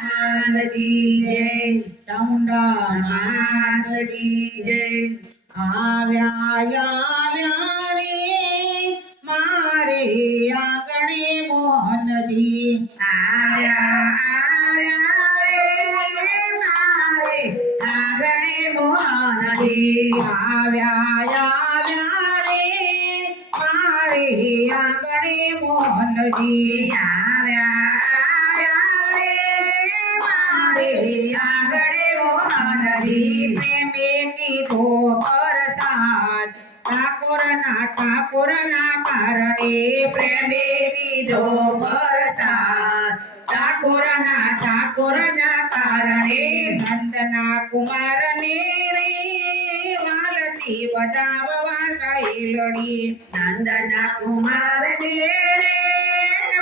કી જય ચામુંડા માત કી જય આવ્યા રે મારે આંગણે મોહનજી આવ્યા રે મારે આંગણે મોહનજી આવ્યા રે મારે આંગણે મોહનજી આવ્યા રે મારે આંગણે મોહનજી પ્રેમે કીધો પ્રસાદ ઠાકોરના કારણે પ્રેમે કીધો પ્રસાદ ઠાકોરના કારણે નંદના કુમારને રે વાલથી વધાવવા લડી નંદના કુમાર ને રે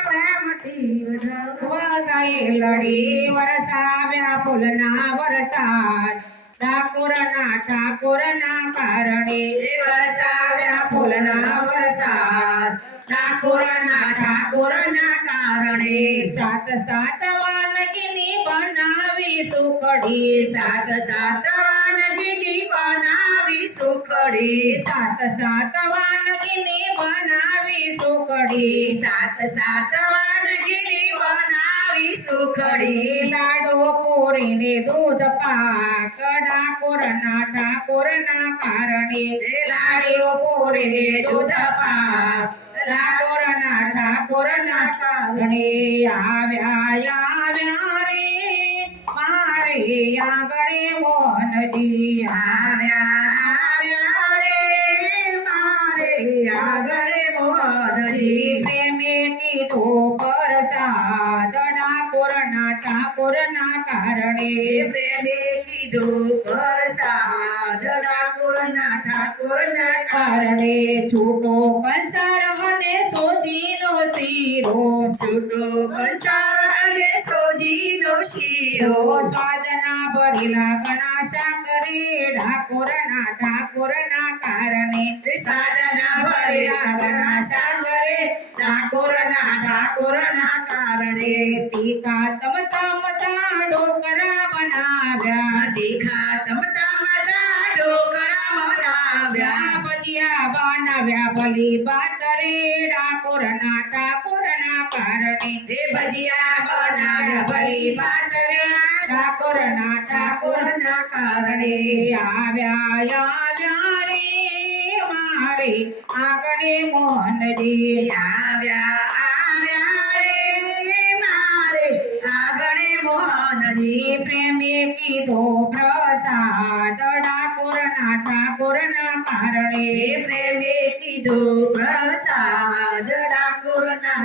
પ્રેમથી વધાવવા લડી વરસાવ્યા ફૂલના વરસાદ ઠાકોરના કારણે વરસાવ્યા ફૂલના વરસાદ ઠાકોરના કારણે સાત વાનગીની બનાવી સુખડી સાત વાનગી બનાવી સુખડી સાત વાનગીની બનાવી સુખડી સાત વાનગી બનાવી સુખડી લાડો પૂરીને દૂધ પાક ઠાકોરના કારણે લાડીઓ પૂરીને દૂધ પાક ઠાકોરના કારણે આવ્યા રે મારે આંગણે મોહનજી આવ્યા રે મારે આંગણે મોહનજી પ્રેમે કીધો પ્રસાદ ઠાકોરના કારણે પ્રેમે કીધું પ્રસાદ ઠાકોરના કારણે છૂટો કંસાર અને સોજીનો શીરો છૂટો કંસાર અને સોજીનો શીરો સ્વાદના ભરેલા ઘણા સાકરે ઠાકોરના કારણે સાદના ભરેલા ઘણા સાગરે ઠાકોરના કારણે તીખા તમતા ઢોકરા બનાવ્યા તીખા તમતા ઢોકરા બનાવ્યા ભજીયા બનાવ્યા ભલી પાતરે ઠાકોરના કારણે ભજીયા બનાવ્યા ભલી પાતરે ઠાકોરના કારણે આવ્યા રે મારે આંગણે મોહનજી આવ્યા રે મારે આંગણે મોહનજી પ્રેમે કીધો પ્રસાદ ઠાકોરના કારણે પ્રેમે કીધો પ્રસાદ ઠાકોરના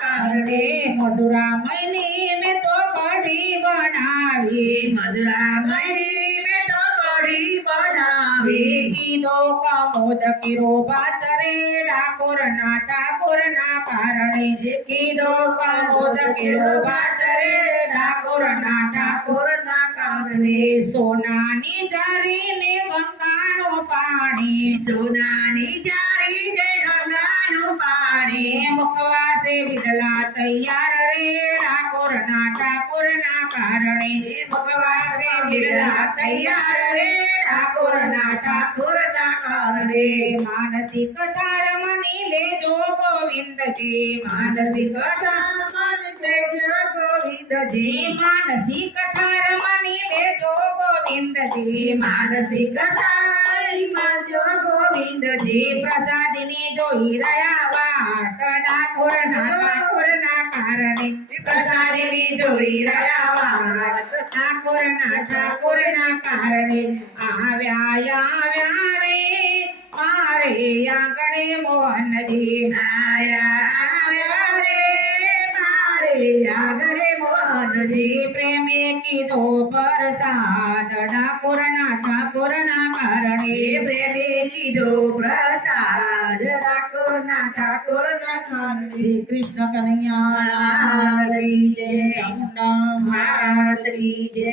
કારણે મધુરામયની મેં તો કઢી બનાવી મધુરામયની મેં તો કઢી બનાવી કીધો કમોદ કીરો ભાતરે ઠાકોરના કારણે કીધો કમોદ કીરો ભાતરે ઠાકોરના કારણે સોનાની જારીને ગંગાનો પાણી સોનાની જારી જે ગંગાનું પાણી મુખવાસે વિડલા તૈયાર રે ઠાકોરના કારણે ભગવાસે વિડલા તૈયાર રે ઠાકોરના કારણે માનસિક તાર મની લેજો ગોવિંદજી માનસિક તાર લેજો ગોવિંદજી માનસિક તાર મની લેજો ગોવિંદજી માનસિક તારી માજો ગોવિંદજી પ્રસાદની જોઈ રહ્યા વાટ ઠાકોરના કારણે પ્રસાદની જોઈ રહ્યા વાત ઠાકોરના કારણે આવ્યા રે મારે આંગણે મોહનજી આવ્યા રે મારે આંગણે મોહનજી પ્રેમે કીધો પ્રસાદ ઠાકોરના કારણે પ્રેમે કીધો પ્રસાદ ઠાકોરના કારણે કૃષ્ણ કનૈયા કી જય ચામુંડા માત કી જય